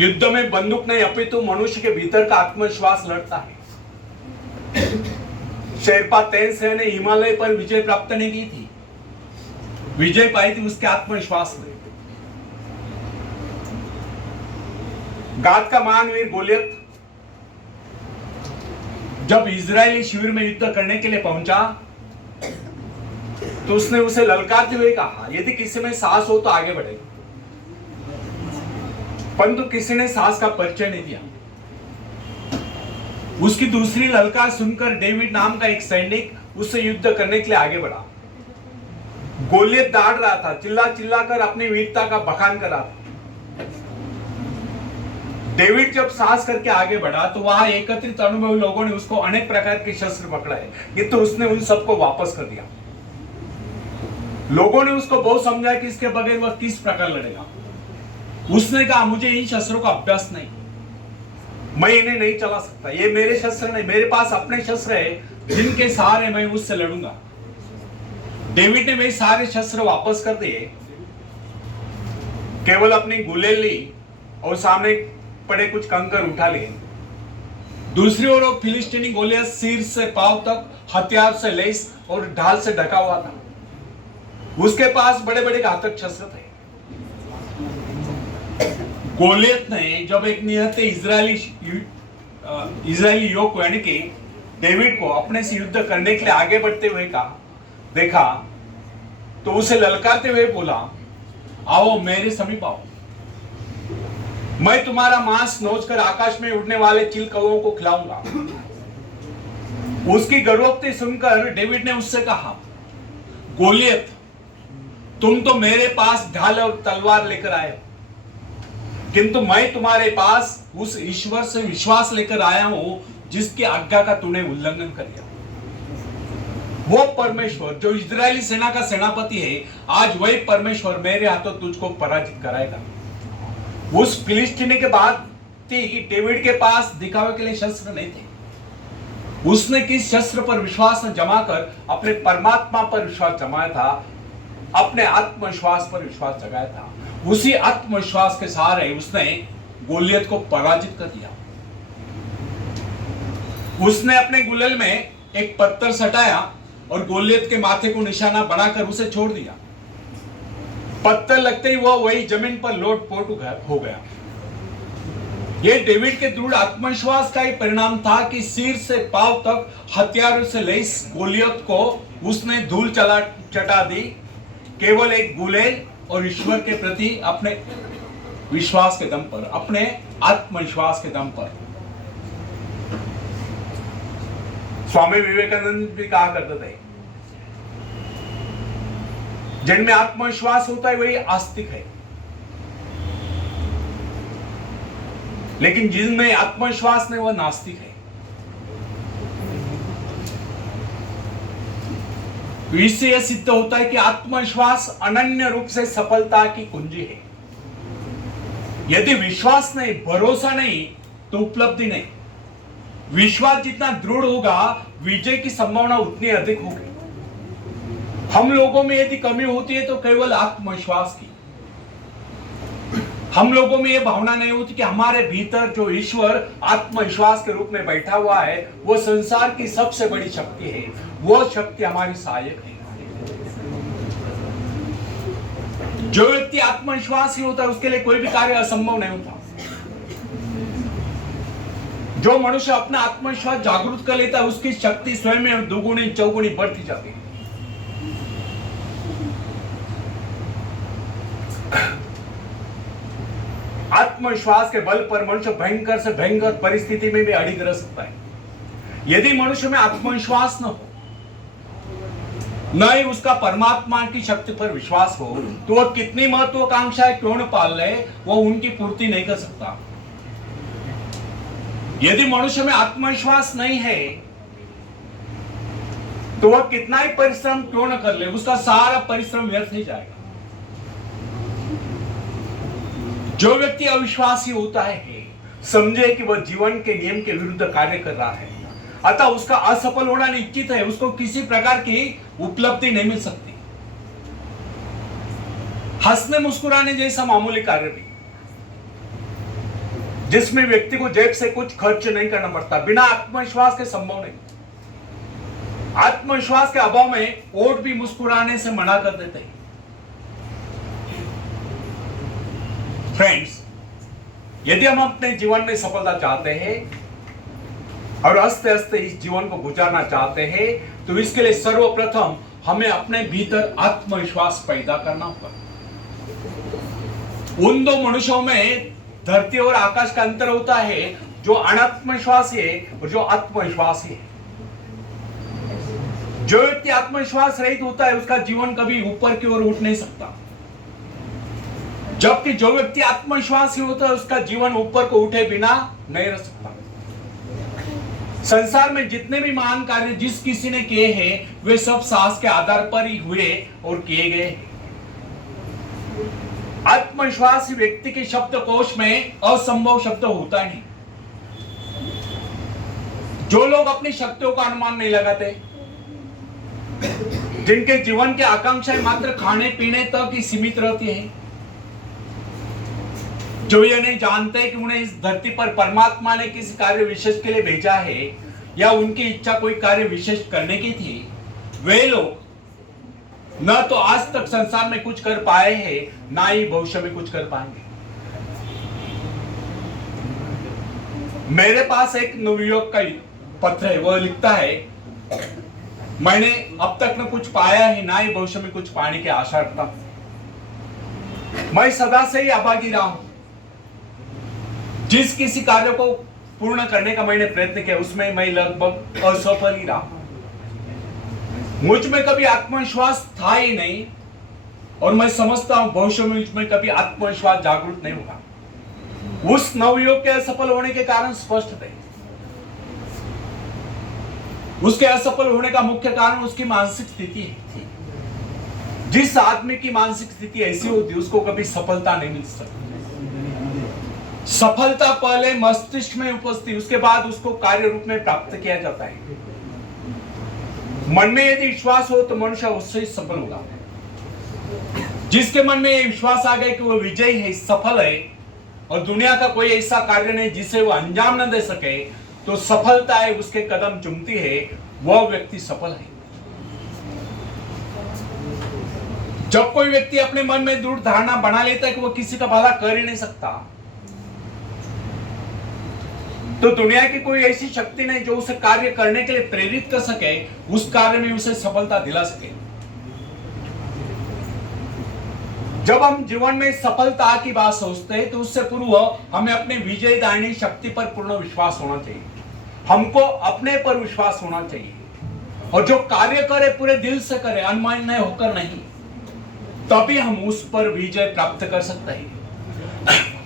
युद्ध में बंदूक नहीं अपितु मनुष्य के भीतर का आत्मविश्वास लड़ता है। शेरपा तेनसे ने हिमालय पर विजय प्राप्त नहीं की थी, विजय पाई थी उसके आत्मविश्वास में। गाद का महावीर गोलियत जब इजरायली शिविर में युद्ध करने के लिए पहुंचा तो उसने उसे ललकारते हुए कहा, यदि किसी में साहस हो तो आगे बढ़े। परंतु किसी ने साहस का परिचय नहीं दिया। उसकी दूसरी ललकार सुनकर डेविड नाम का एक सैनिक उससे युद्ध करने के लिए आगे बढ़ा। गोलियत दाड़ रहा था, चिल्ला चिल्ला कर अपनी वीरता का बखान कर रहा था। डेविड जब साहस करके आगे बढ़ा तो वहां एकत्रित अनुभवी लोगों ने उसको अनेक प्रकार के शस्त्र पकड़ाए, किंतु उसने उन सबको वापस कर दिया। लोगों ने उसको बहुत समझाया कि इसके बगैर वह किस प्रकार लड़ेगा। उसने कहा, मुझे इन शस्त्रों का अभ्यास नहीं, मैं इन्हें नहीं चला सकता, ये मेरे शस्त्र नहीं, मेरे पास अपने शस्त्र है जिनके सहारे मैं उससे लड़ूंगा। डेविड ने वे सारे शस्त्र वापस कर दिए, केवल अपनी गुलेल ली और सामने पड़े कुछ कंकर उठा लिए। दूसरी ओर फिलिस्तीनी गोलियत सिर से पांव तक हथियार से लैस और ढाल से ढका हुआ था। उसके पास बड़े बड़े घातक शस्त्र थे। गोलियत ने जब एक निहत्थे इजरायली युवक को यानी कि डेविड को अपने से युद्ध करने के लिए आगे बढ़ते हुए देखा तो उसे ललकारते हुए बोला, आओ मेरे समीप आओ, मैं तुम्हारा मांस नोचकर आकाश में उड़ने वाले चिल कौओं को खिलाऊंगा। उसकी गर्भोक्ति सुनकर डेविड ने उससे कहा, गोलियत, तुम तो मेरे पास ढाल और तलवार लेकर आए हो, किंतु मैं तुम्हारे पास उस ईश्वर से विश्वास लेकर आया हूं जिसकी आज्ञा का तूने उल्लंघन कर दिया। वो परमेश्वर जो इजरायली सेना का सेनापति है, आज वही परमेश्वर मेरे हाथों तुझको पराजित कराएगा। उस फिलिस्तीनी के बाद डेविड के पास दिखावे के लिए शस्त्र नहीं थे। उसने किस शस्त्र पर विश्वास जमाकर अपने परमात्मा पर विश्वास जमाया था, अपने आत्मविश्वास पर विश्वास जगाया था। उसी आत्मविश्वास के सहारे उसने गोलियत को पराजित कर दिया। उसने अपने गुलेल में एक पत्थर सटाया और गोलियत के माथे को निशाना बनाकर उसे छोड़ दिया। पत्थर लगते ही वह वही जमीन पर लोटपोट हो गया। यह डेविड के दृढ़ आत्मविश्वास का ही परिणाम था कि सिर से पांव तक हथियारों से लैस गोलियत को उसने धूल चटा दी, केवल एक गुलेल और ईश्वर के प्रति अपने विश्वास के दम पर, अपने आत्मविश्वास के दम पर। स्वामी विवेकानंद भी कहा करते थे, जिनमें आत्मविश्वास होता है वही आस्तिक है, लेकिन जिनमें आत्मविश्वास नहीं वह नास्तिक है। इससे यह सिद्ध होता है कि आत्मविश्वास अनन्य रूप से सफलता की कुंजी है। यदि विश्वास नहीं, भरोसा नहीं, तो उपलब्धि नहीं। विश्वास जितना दृढ़ होगा, विजय की संभावना उतनी अधिक होगी। हम लोगों में यदि कमी होती है तो केवल आत्मविश्वास की। हम लोगों में यह भावना नहीं होती कि हमारे भीतर जो ईश्वर आत्मविश्वास के रूप में बैठा हुआ है वो संसार की सबसे बड़ी शक्ति है, वो शक्ति हमारी सहायक है। जो व्यक्ति आत्मविश्वासी होता है उसके लिए कोई भी कार्य असंभव नहीं होता। जो मनुष्य अपना आत्मविश्वास जागरूक कर लेता है उसकी शक्ति स्वयं में दुगुनी चौगुनी बढ़ती जाती है। आत्मविश्वास के बल पर मनुष्य भयंकर से भयंकर परिस्थिति में भी अड़िग रह सकता है। यदि मनुष्य में आत्मविश्वास न हो, न ही उसका परमात्मा की शक्ति पर विश्वास हो, तो वह कितनी महत्वाकांक्षाएं क्यों न पाल ले, वो उनकी पूर्ति नहीं कर सकता। यदि मनुष्य में आत्मविश्वास नहीं है तो वह कितना ही परिश्रम क्यों न कर ले, उसका सारा परिश्रम व्यर्थ ही जाएगा। जो व्यक्ति अविश्वासी होता है, समझे कि वह जीवन के नियम के विरुद्ध कार्य कर रहा है, अतः उसका असफल होना निश्चित है, उसको किसी प्रकार की उपलब्धि नहीं मिल सकती। हंसने मुस्कुराने जैसा मामूली कार्य भी जिसमें व्यक्ति को जेब से कुछ खर्च नहीं करना पड़ता। बिना आत्मविश्वास के संभव नहीं। आत्मविश्वास के अभाव में ओठ भी मुस्कुराने से मना कर देते हैं। फ्रेंड्स, यदि हम अपने जीवन में सफलता चाहते हैं और हंसते हंसते इस जीवन को गुजारना चाहते हैं, तो इसके लिए सर्वप्रथम हमें अपने भीतर आत्मविश्वास पैदा करना होगा। उन दो मनुष्यों में धरती और आकाश का अंतर होता है, जो अनात्मविश्वासी है और जो आत्मविश्वासी है। जो व्यक्ति आत्मविश्वास रहित होता है, उसका जीवन कभी ऊपर की ओर उठ नहीं सकता, जबकि जो व्यक्ति आत्मविश्वासी होता है, उसका जीवन ऊपर को उठे बिना नहीं रह सकता। संसार में जितने भी महान कार्य जिस किसी ने किए हैं, वे सब साहस के आधार पर ही हुए और किए गए। आत्मविश्वासी व्यक्ति के शब्दकोश में असंभव शब्द होता नहीं। जो लोग अपनी शक्तियों का अनुमान नहीं लगाते, जिनके जीवन की आकांक्षाएं मात्र खाने पीने तक ही सीमित रहती है, जो ये नहीं जानते कि उन्हें इस धरती पर परमात्मा ने किसी कार्य विशेष के लिए भेजा है या उनकी इच्छा कोई कार्य विशेष करने की थी, वे लोग न तो आज तक संसार में कुछ कर पाए हैं, ना ही भविष्य में कुछ कर पाएंगे। मेरे पास एक नवयुवक का पत्र है, वह लिखता है, मैंने अब तक न कुछ पाया है, ना ही भविष्य में कुछ पाने की आशा रखता हूं। मैं सदा से ही अभागी रहा हूं। जिस किसी कार्य को पूर्ण करने का मैंने प्रयत्न किया, उसमें मैं लगभग असफल ही रहा। मुझ में कभी आत्मविश्वास था ही नहीं, और मैं समझता हूं भविष्य में मुझ में कभी आत्मविश्वास जागृत नहीं होगा। उस नवयुवक के असफल होने के कारण स्पष्ट थे। उसके असफल होने का मुख्य कारण उसकी मानसिक स्थिति थी। जिस आदमी की मानसिक स्थिति ऐसी होती, उसको कभी सफलता नहीं मिल सकती। सफलता पहले मस्तिष्क में उपस्थित, उसके बाद उसको कार्य रूप में प्राप्त किया जाता है। मन में यदि विश्वास हो तो मनुष्य उससे सफल होगा। जिसके मन में यह विश्वास आ गया कि वह विजयी है, सफल है, और दुनिया का कोई ऐसा कार्य नहीं जिसे वह अंजाम न दे सके, तो सफलता है उसके कदम चूमती है, वह व्यक्ति सफल है। जब कोई व्यक्ति अपने मन में दृढ़ धारणा बना लेता है कि वह किसी का भला कर ही नहीं सकता, तो दुनिया की कोई ऐसी शक्ति नहीं जो उसे कार्य करने के लिए प्रेरित कर सके, उस कार्य में उसे सफलता दिला सके। जब हम जीवन में सफलता की बात सोचते हैं, तो उससे पूर्व हमें अपने विजयदायिनी शक्ति पर पूर्ण विश्वास होना चाहिए। हमको अपने पर विश्वास होना चाहिए, और जो कार्य करे पूरे दिल से करे, अनमन्य होकर नहीं, तभी हम उस पर विजय प्राप्त कर सकते हैं।